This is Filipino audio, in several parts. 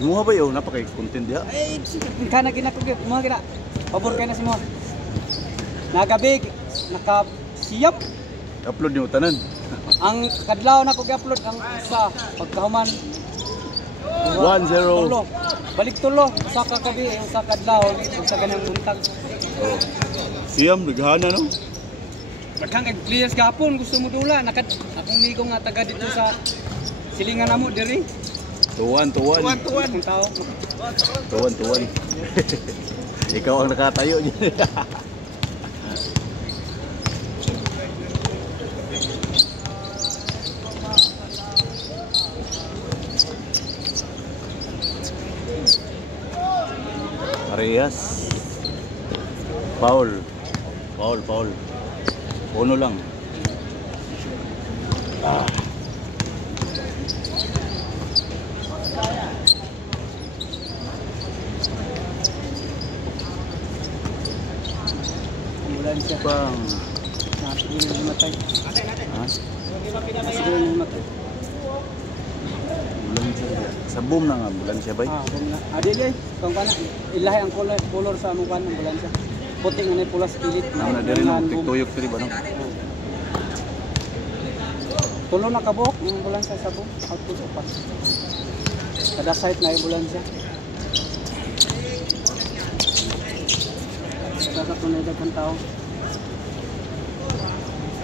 Mo ba yo napakay content dia? Ay, kana ginakugit mo gina. Pabor kay na si mo. Nagabig nakasiyap. Upload niyo tanan. Ang kadlaw na ko gi-upload ang sa pagkahuman 1-0. tulo. Balik tulo sa kagabi sa kadlaw sa ganang buntag. Oh. Siyam naghana no. Daghang kay players gapon gusto mo dula nakad akong migo nga taga dito sa silingan namo diri. Tuwan. Ang tao. Tuwan. Ikaw ang nakatayo diyan. Arias. Foul. Uno lang. Ambulansya Bang. nasigil na matay. Ha? Nasigil na matay. Ambulansya. Sa boom na nga ambulansya bay. Bum na. Dili kung kana ilahi ang color sa among kan ambulansya. Puti nga na pula sa pilit. Namo na diri no tiktuyok diri ba no? Tulo na kabuok ng ambulansya sa buong output upat. Kada site na ambulansya. Kada kunay kang tao.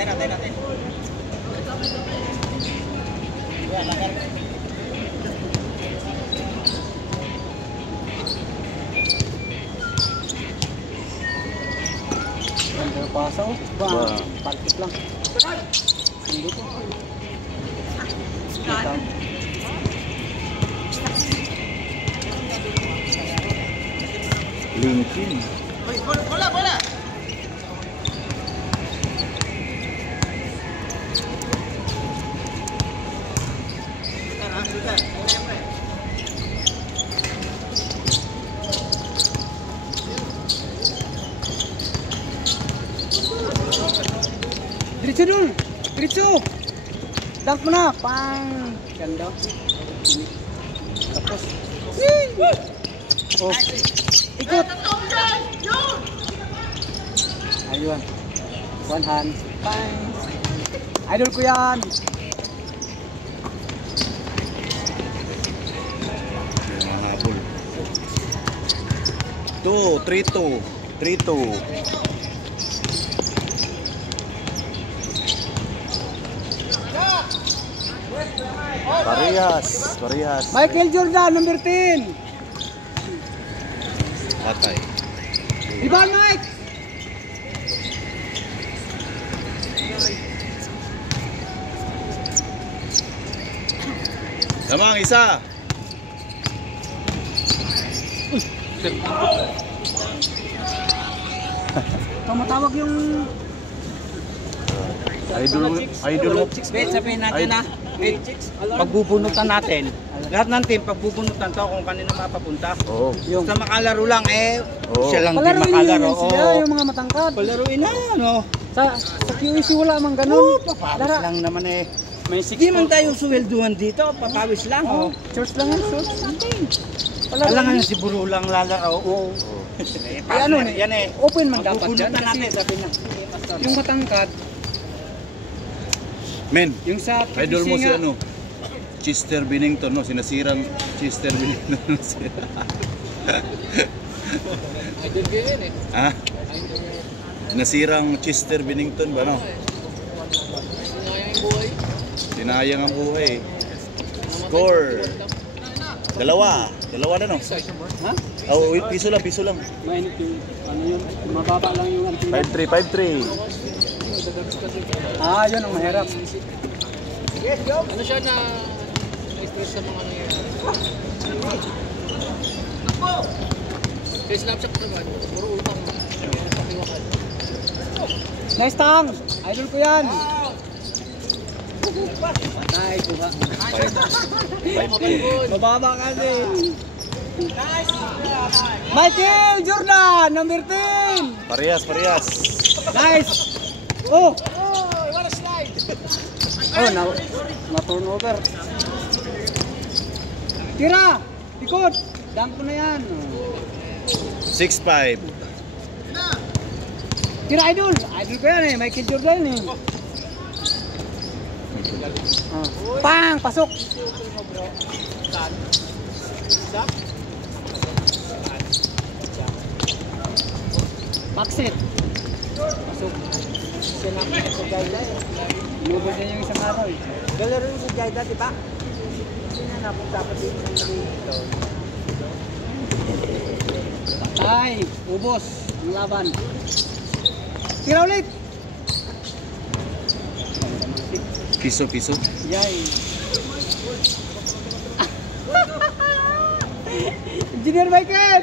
Natin. Ang pasaw ba? Palpit lang. Hindi ko. Linkin. Bola. Diretso. Dunk mo na. Pang. Ganda. Tapos. Oh. Ikot. Ayun. One hand. Pang. Idol ko yan. Habol. 3-2. Parehas. Michael Jordan, number 10. Patay. Iban, Mike. Lamang isa. Tumatawag yung idol mo. Sabihin natin na. Pagbubunutan natin. Lahat ng team, pagbubunutan to kung kanino mapapunta. Oo. yung Sa makalaro lang, siya lang din palaruin makalaro. yun sila, yung mga matangkad. Palaruin na, no? Sa QEC wala mang ganun. Papawis lang naman May Hindi 6 man tayo swelduhan dito, papawis lang. Church lang yan, church. Alangan si Buro lang lalaro. Oo. Ano yan Open man dapat yan. Pagbubunutan natin. Sabi niya, yung matangkad, Men, yung sa idol mo si nga, ano? Chester Bennington, no? Sinasirang Chester Bennington. Idol ko yun eh. Ha? Nasirang Chester Bennington ba, no? Sinayang ang buhay. Score. Dalawa na, no? Ha? Oh, piso lang. Mainit yung, ano yun, mababa lang yung antina. 5-3. Yun ang mahirap. Ano siya na express sa mga nangyayari? Kaya snapshot naman, puro utang. Nice tang! Idol ko yan! Patay ko ba? 5-2. Mababa kasi. Michael Jordan, number 10! Parehas. Nice! Oh! Oh, na turnover. Tira! Ikot! Dunk ko na yan. 6'5". Tira idol! Idol ko yan eh, Michael Jordan eh. Pang! Pasok! Backset! Pasok. Sinama ko sa Jayda eh. Inubos niya yung isang araw eh. Galero yung sa Jayda, di ba? Hindi na napunta pa din ng dito. Patay! Ubos! Ang laban. Tira ulit! Piso. Yay! Engineer Michael!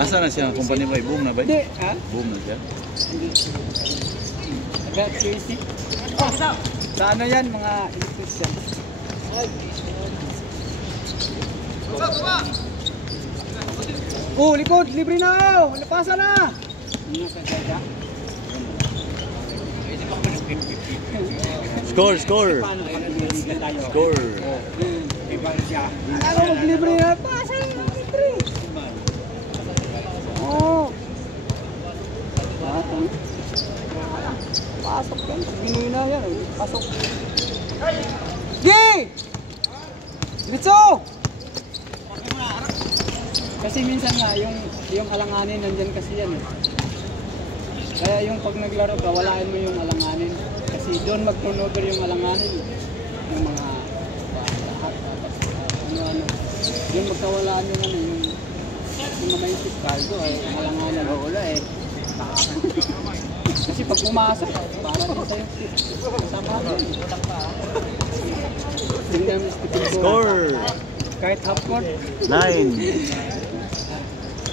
Asa na siya ang company ba? Boom na ba? Hindi, ha? Boom na siya. Agad QC. Sa ano yan, mga electrician. Oh, likod! Libre na oh! Napasa na! Score. Paano pag niliga tayo? Score. Ibang siya. Ano, maglibre na! Pasa na! Libre! Oh! Pasok yan. Pinoy na yan. Pasok. Gi! Litso! Kasi minsan nga, yung alanganin nandyan kasi yan eh. Kaya yung pag naglaro ka, walaan mo yung alanganin. Kasi doon mag-turnover yung alanganin. Yung mga lahat, ano. Yung magkawalaan yung ano, yung mga maisip cargo ay ang alanganin. Wala eh. Kasi pag pumasok, para din sa'yo. Sama din. Tingnan mo sa Score. kahit half court. 9.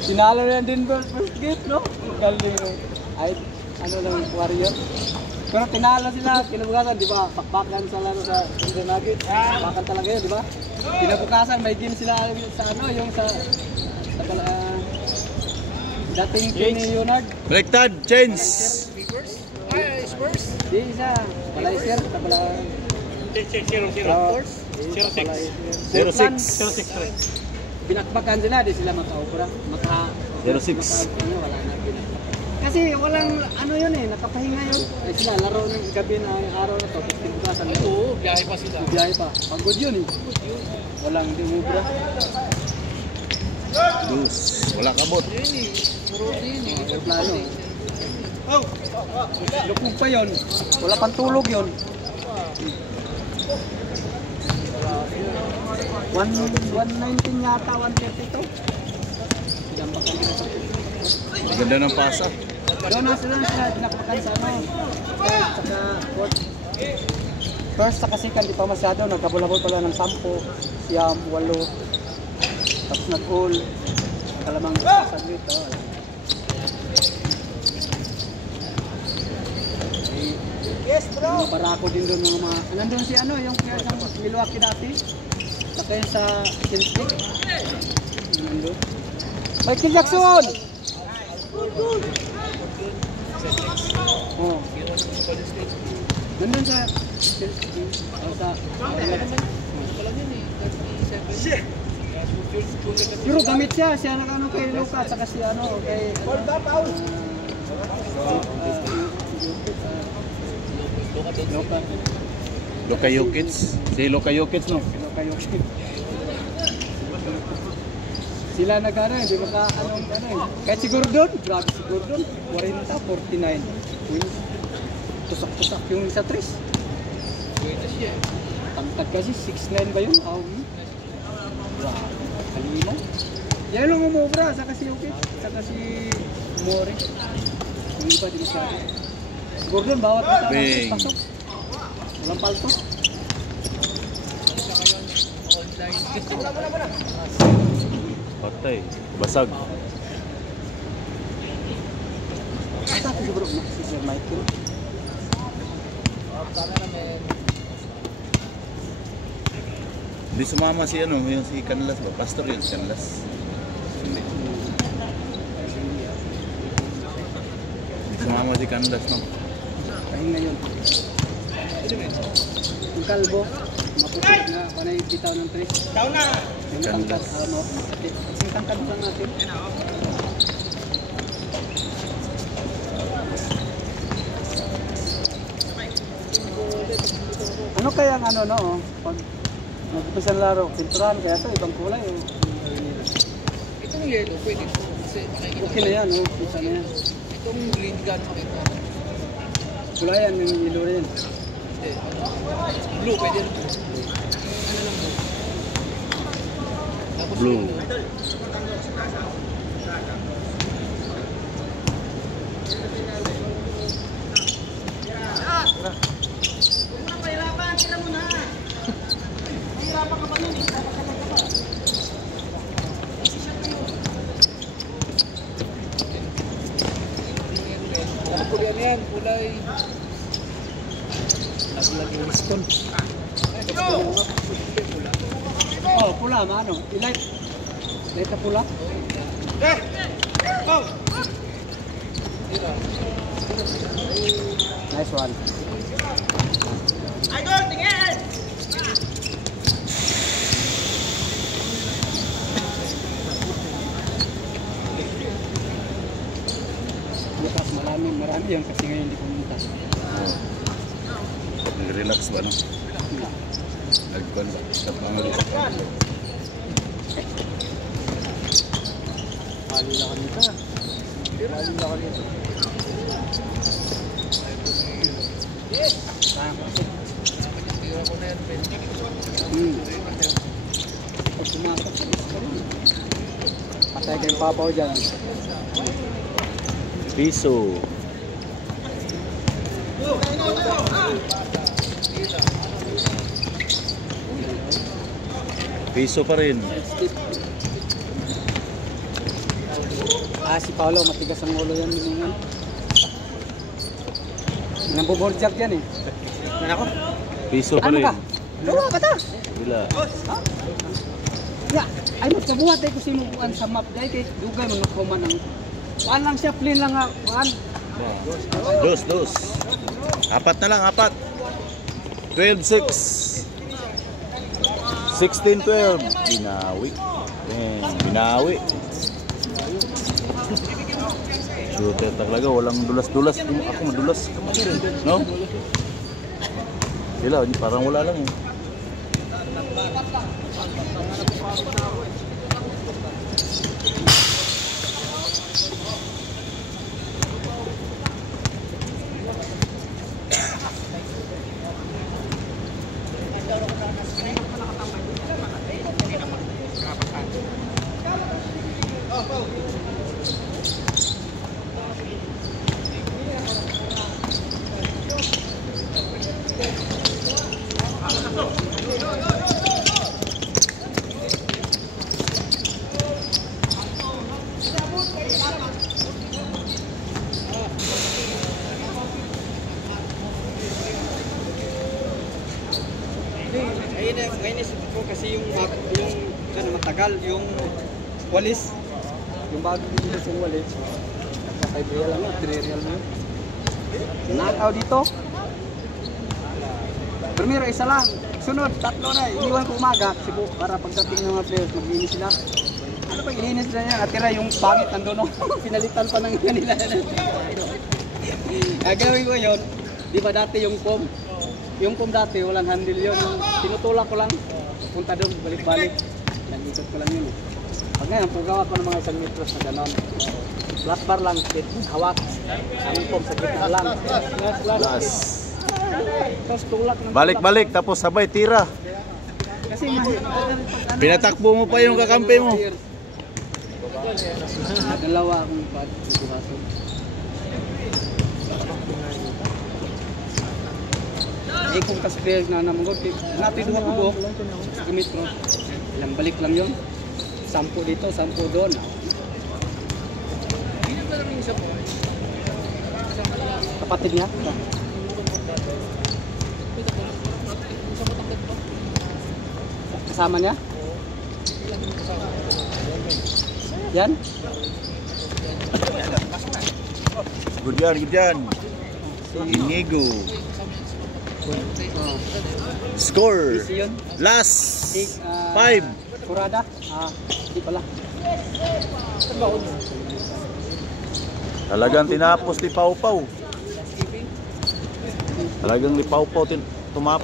Sinalo yan din ba first game, no? Galing no? Ay, ano lang, warrior. Pero tinalo sila, kinabukasan, di ba? Pakpakan sa laro sa Golden Nugget. Pakpakan talaga yun, di ba? Kinabukasan, may game sila sa ano, yung sa dating team ni Leonard. Baliktad. Change. Spurs? Di isa, Palaisir, pala... 06. Binakbakan sila, di sila makaupura. 06. Ano, wala na binakbakan. Kasi walang ano yun eh, nakapahinga yun. Ay sila, laro ng gabi na araw na to, kinabukasan. Oo, biyahe pa sila. Biyahe pa. Pagod yun eh. Walang dimubra. Dus. Wala kabot. Puro din eh. Plano. Lupog pa yun. Wala pang tulog yun. 119 yata, 132. Ganda ng pasa. Doon na sila dinakpakan sa ano. Third, saka fourth. First sa kasikan, di pa masyado. Nagkabulabol pala ng 10, siyam, 8. Tapos nag-all. Kalamang saglit. Oh. Yes, bro! Barako din doon ng mga... Nandun si ano, yung kaya ng Milwaukee dati. Sakay sa Chelsea. Nandun. Michael Jackson! Oh. Nandun sa Chelsea. O sa... Pero gamit siya. Siya nag-ano kay Luka at saka si ano kay... Luka Jokic. Si Luka Jokic, no? Sila nag-ano eh, di ba ka anong ano eh. Kahit si Gordon, grabe si Gordon, 40, 49 wins. Tusak-tusak yung sa 3. Tangkad kasi, 6'9 ba yun? Wow, kanina. Yan lang umubra, saka si Jokic, saka si Mori. Yung iba, di ba siya? Gordon, bawat kita Bing. pasok. Walang palto. Patay. Basag. Ata ko siguro na si Sir Michael. Hindi sumama si ano, yung si Canlas ba? Pastor yun, si Canlas. Hindi. Hindi sumama si Canlas, no? Pahinga yun. Yung kalbo. Maputik na, panay bitaw ng tres. Tao na! Yung tangkad, ano, masakit. Yung tangkad lang natin. Ano kaya ang ano, no? Pag nag-umpisa ng laro, pinturan, kaya ito, ibang kulay. Oh. Itong yellow, pwede po. Kasi makikita Okay na yan, oh. Isa na yan. itong green gun makita. Kulayan yung ilo rin. Hindi, blue, pwede rin po. Ano lang po. Tapos Blue. yung, ano po yan, kulay. Lag-lag yung stone. Oh, pula, maano? I-light. Light na pula. Nice one. Bukas marami yan kasi ngayon hindi pumunta. Nag-relax ba no? Nagkuhan ba? Sa pangalit. Pali lang kami ka. Pali lang kami. Tira ko na yan, pwede. Pag sumasok, salis ka rin. Patay kayong papaw dyan. Piso. Piso pa rin. Si Paolo, matigas ang ulo yan. Namboboard yan eh. Ano ako? Piso pa Ano rin. ka? Gawa ka ta? Bila. Ya, ay magkabuhat ay kasi mubuan sa map. Dahil kay dugay mo nakuman ng... Kuan lang siya, plain lang nga. Kuan. Dos. Apat na lang, apat. 12-6. 16-12. Binawi. Binawi. Shooter talaga, walang dulas-dulas. Ako madulas. No? Sila, parang wala lang eh. Kainis ko kasi yung ano, matagal, yung walis. Yung bago dito yung walis. Kapag 5 real lang yun, 3 real na yun. Nakaw dito. Primero, isa lang. Sunod, tatlo na. Iniwan ko umaga. Cebu, para pagdating ng mga players, mag-inis sila. Ano pa, ilinis na yan. Atira yung pangit, nandun no? Pinalitan pa ng kanila. Gagawin ko yun. Di ba dati yung pom? Yung pom dati, walang handle yun. Tinutulak ko lang. Punta doon, balik-balik. Nag-ikot ko lang yun. Pag ngayon, pugawa ko ng mga 1 metros na gano'n. Flat bar lang, hawak. Ang pom sa gitna lang. Last. Tapos tulak ng Balik-balik, tapos sabay tira. Kasi Pinatakbo mo pa yung kakampi mo. Dalawa akong pad. Kung kasi na namanggot, natin duha ko gamit ko. Ilang balik lang yun. 10 dito, 10 doon. Kapatid niya? Kasama niya? Yan? Good yan. Inigo. Oh. Score. Easy yun. Last. 5. 5. Kurada? Hindi pala. Talagang tinapos ni Pau Pau. Talagang ni Pau Pau tumapos.